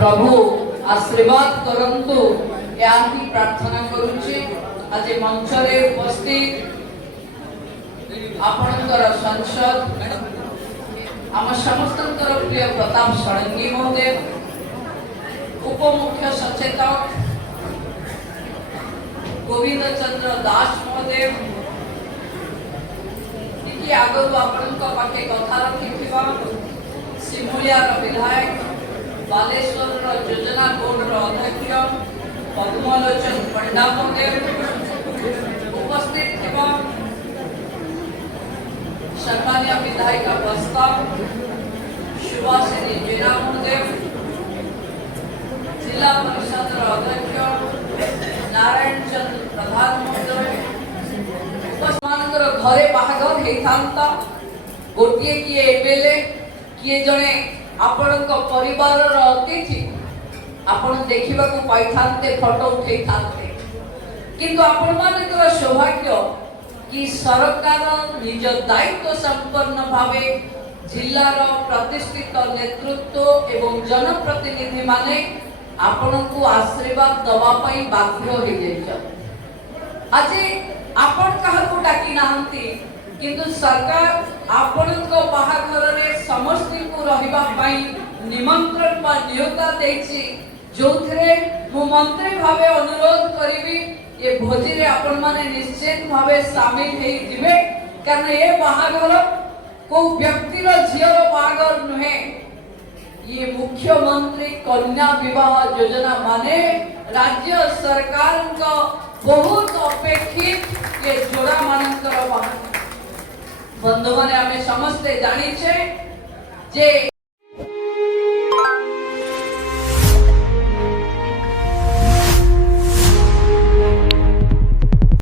प्रभु आशीर्वाद करंतु यानी प्रार्थना करूची। आज मंच रे उपस्थित आपणकर सांसद आम समस्तंकर प्रिय प्रताप षडंगी महोदय, उप मुख्य सचेतक गोविंद चंद्र दास महोदय, टिकी आगरु आपणक पाखे कथा रखिथिबा सिमुलियार विधायक बालेश्वर योजना बोर्ड अध्यक्ष पद्मलोचन पंडा महोदय, उपस्थित एवं सम्मान्य विधायिका बस्ता सुभाषिनी जेना महोदय, जिला परिषद अध्यक्ष नारायण चंद्र प्रधान महोदय, उपस्मानकर घरे बाहागर हेथांता गोटिए किए एमएलए किए जणे आपणक परिवार अतिथि आपण देखिबा को पाइथांते फोटो उठेइथांते, किंतु आपण मानकर सौभाग्य कि सरकार निज दायित्व संपन्न भावे जिल्लार प्रतिष्ठित नेतृत्व एवं जनप्रतिनिधि माने आपण को आशीर्वाद दवा पई बाध्य हो जाय। आज आपण कहा को डाकी नाहंती, किंतु सरकार आपण को बाहाघर रे समस्त को रहिबा पई निमंत्रण बा नियोता देछि, जोथरे मु मंत्री भावे अनुरोध करिवि ये भोजी रे आपण माने निश्चित भावे शामिल हेई दिबे, कारण ए बाहाघर को व्यक्ति रो झियर बाहाघर नहे, ये मुख्यमंत्री कन्या विवाह योजना माने राज्य सरकार को बहुत अपेक्षित ये जोड़ा मानकर बाहाघर। बंधु माने आमे समस्ते जानी छे जे